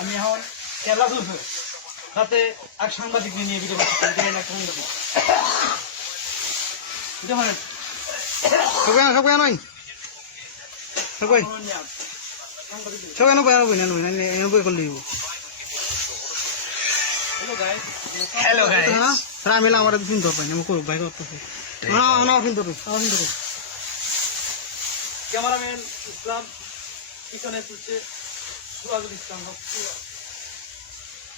আমি এখন খেলা ধরবো তাতে এক সাংবাদিক নিয়ে ভিডিও করতে সবাই নয় সবাই সবাই নয় বই করলে হ্যালো গাইস রামেলা আমার ফিন ধর পাই আমি করব বাইরে করতেছি না ফিন ধর ক্যামেরাম্যান ইসলাম পিছনে তুলছে সুহাগুল ইসলাম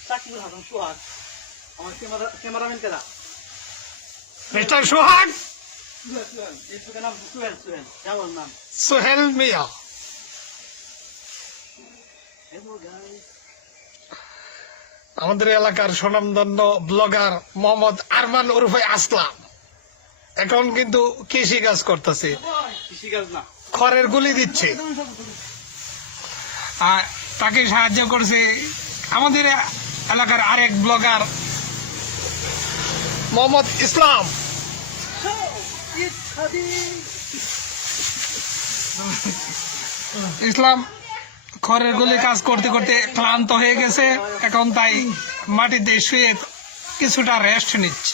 সাকিবুল হাসান সোহাগ আমার ক্যামেরাম্যান কেনা মিস্টার সোহাগ ফেসবুকের নাম সুহেল সুহেল কেমন নাম সোহেল মিয়া হ্যালো গাইস আমাদের এলাকার স্বনামধন্য ব্লগার মোহাম্মদ আরমান ওরফে আসলাম এখন কিন্তু কৃষি কাজ করতেছে, কৃষিকাজ না খড়ের গুলি দিচ্ছে। আর তাকে সাহায্য করছে আমাদের এলাকার আরেক ব্লগার মোহাম্মদ ইসলাম। ইসলাম খড়ের গুলি কাজ করতে করতে ক্লান্ত হয়ে গেছে, এখন তাই মাটিতে শুয়ে কিছুটা রেস্ট নিচ্ছে।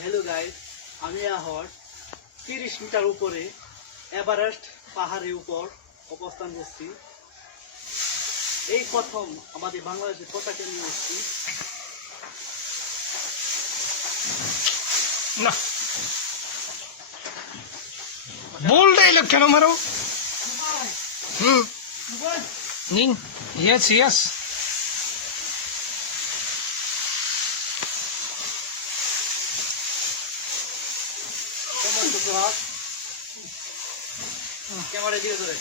হ্যালো গাইস, আমি এখন 30 মিটার উপরে এভারেস্ট পাহাড়ের উপর অবস্থান করছি। এই প্রথম আমাদের বাংলাদেশের পতাকা নিয়ে আসছি। না ভুল ডাইলগ কেন মারো? ইয়েস ইয়েস ক্যামেরা দিয়ে ধরে